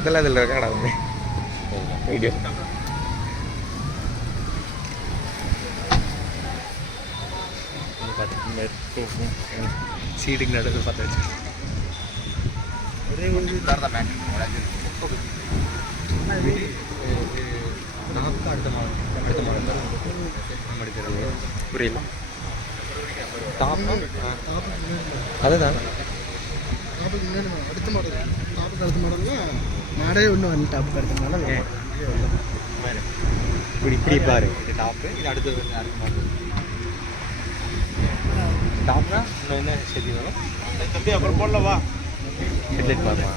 இதெல்லாம் இதில் ரெக்கார்ட் ஆகுது. வீடியோ சீட்டுக்கு நடுவில் பார்த்து வச்சு நமக்கு அடுத்த மாதம் அடுத்த மாதம் நம்ம எடுக்கிறது புரியல டாப் முன்னாடி அடுத்த மாடல் ஒன்று வந்து டாப்புக்கு அடுத்த மாடல் ஏன்? இப்படி இப்படி பாரு இது டாப்பு இது அடுத்தது வந்து அடுத்த மாடல் டாப்னா இன்னும் என்ன செடி வரும்? தம்பி அப்புறம் போடலவா ஹெட்லைட் பாருமா.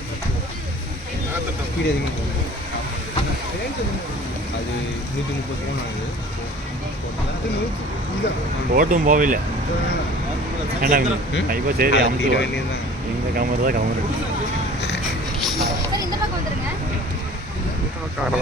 ஸ்பீடு போகும் அது நூற்றி முப்பது ஆகுது ஓட்டும் போகல ஏன்னா சரி. இந்த கமரு தான் கமரு சார்